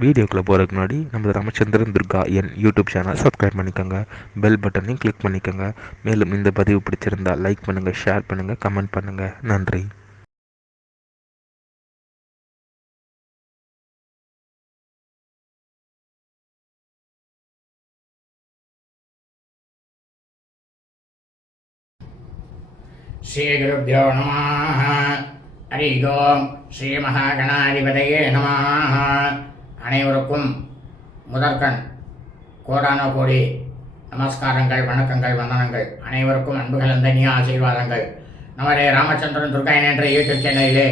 வீடியோக்குள்ளே போகிறதுக்கு முன்னாடி நம்ம ராமச்சந்திரன் துர்கா என் யூடியூப் சேனல் சப்ஸ்கிரைப் பண்ணிக்கோங்க, பெல் பட்டனையும் கிளிக் பண்ணிக்கோங்க. மேலும் இந்த பதிவு பிடிச்சிருந்தால் லைக் பண்ணுங்கள், ஷேர் பண்ணுங்கள், கமெண்ட் பண்ணுங்கள். நன்றி. ஸ்ரீகுருभ्यो நமः. ஹரி ஓம். ஸ்ரீ மகாகணாதிபதியே நமः. அனைவருக்கும் முதற்கண் கோடான கோடி நமஸ்காரங்கள், வணக்கங்கள், வந்தனங்கள். அனைவருக்கும் அன்புகள் அந்தனிய ஆசீர்வாதங்கள். நமது ராமச்சந்திரன் துர்காயன் என்ற யூடியூப் சேனலிலே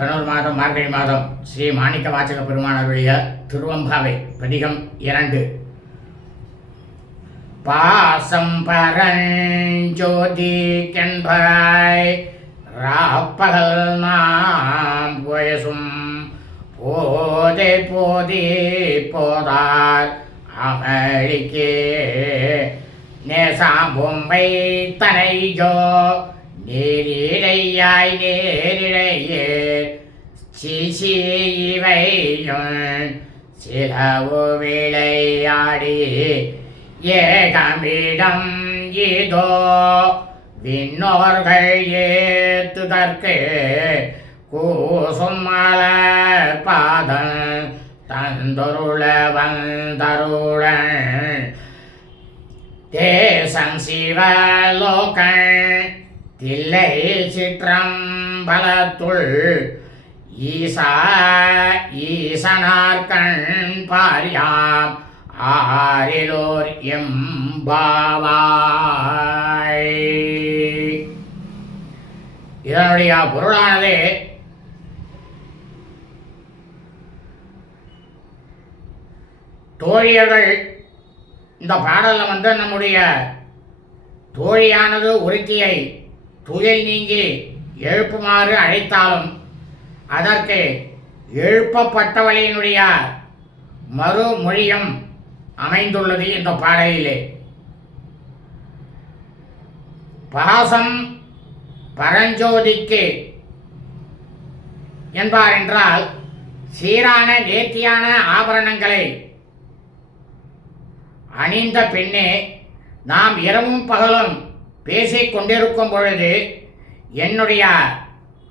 தனுர் மாதம் மார்கழி மாதம் ஸ்ரீ மாணிக்க வாசக பெருமானருடைய திருவம்பாவை பதிகம் 2. பாசம் பரஞ்சோதி கென்பாய் ராப்பகல் நாம் போயசும் போதே போதி போதார் அமளிக்கே நேசாம்பொம்பை தனைஜோ நேரிழையாய் நேரிழையே சிசி இவையும் சிலவு விளையாடி ஏகமிடம் இதோ விண்ணோர்கள் ஏத்துதற்கு கூசும் மலர் பாதம் தந்தருள வந்தருளன் தேசம் சிவலோகன் தில்லை சிற்றம்பலத்துள் ஈசனார்கண் பாரியாம் ஆரிலோர் எம்பாவாய். இதனுடைய பொருளானது தோழியர்கள் இந்த பாடலில் நம்முடைய தோழியானது ஒருத்தியை துயில் நீங்கி எழுப்புமாறு அழைத்தாலும் அதற்கு எழுப்பப்பட்டவளியினுடைய மறுமொழியும் அமைந்துள்ளது இந்த பாடலிலே. பாசம் பரஞ்சோதிக்கு என்பார் என்றால் சீரான நேர்த்தியான ஆபரணங்களை அணிந்த பெண்ணே, நாம் இரவும் பகலும் பேசிக் கொண்டிருக்கும் பொழுது என்னுடைய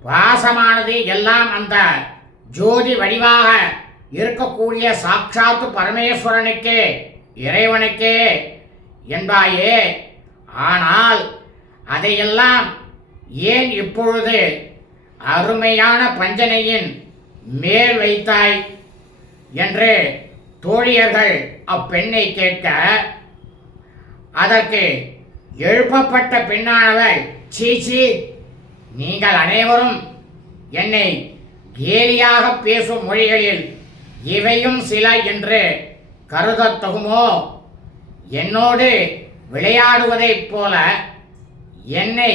பாசமானது எல்லாம் அந்த ஜோதி வடிவாக இருக்கக்கூடிய சாட்சாத்து பரமேஸ்வரனுக்கே, இறைவனுக்கே என்பாயே. ஆனால் அதையெல்லாம் ஏன் இப்பொழுது அருமையான பஞ்சனையின் மேல் வைத்தாய் என்று தோழியர்கள் அப்பெண்ணை கேட்க, அதற்கு எழுப்பப்பட்ட பெண்ணானவள், சீச்சி, நீங்கள் அனைவரும் என்னை கேலியாக பேசும் மொழிகளில் இவையும் சில என்று கருதத் தகுமோ? என்னோடு விளையாடுவதைப் போல என்னை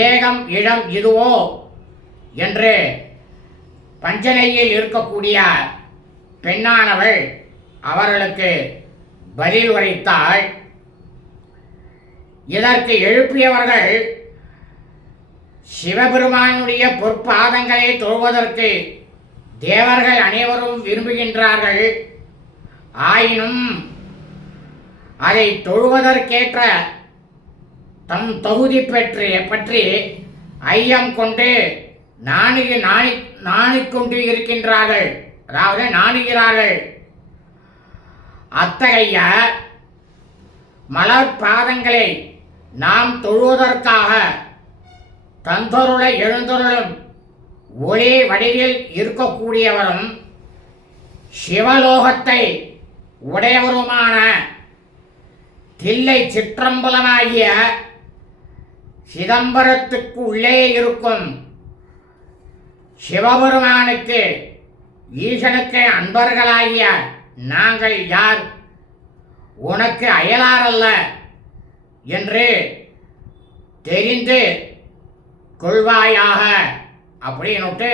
ஏகம் இடம் இதுவோ என்று பஞ்சனையில் இருக்கக்கூடிய பெண்ணானவள் அவர்களுக்கு பதில் உரைத்தாள். இதற்கு எழுப்பியவர்கள் சிவபெருமானுடைய பொற்பாதங்களை தொழுவதற்கு தேவர்கள் அனைவரும் விரும்புகின்றார்கள். ஆயினும் அதை தொழுவதற்கேற்ற தம் தகுதி பற்றி ஐயம் கொண்டு நாணிக்கொண்டு இருக்கின்றார்கள், அதாவது நாணுகிறார்கள். அத்தகைய மலர் பாதங்களை நாம் தொழுவதற்காக தந்தருள எழுந்தருளும் ஒரே வடிவில் இருக்கக்கூடியவரும் சிவலோகத்தை உடையவருமான தில்லை சிற்றம்பலமாகிய சிதம்பரத்துக்கு உள்ளே இருக்கும் சிவபெருமானுக்கு, ஈசனுக்கு அன்பர்களாகிய நாங்கள் யார்? உனக்கு அயலாரல்ல என்று தெரிந்து கொள்வாயாக அப்படின்னுட்டு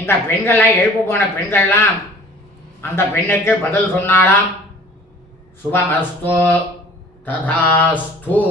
இந்த பெண்கள்லாம் எழுப்பு போன பெண்கள்லாம் அந்த பெண்ணுக்கு பதில் சொன்னாலாம். சுபமஸ்து ததாஸ்து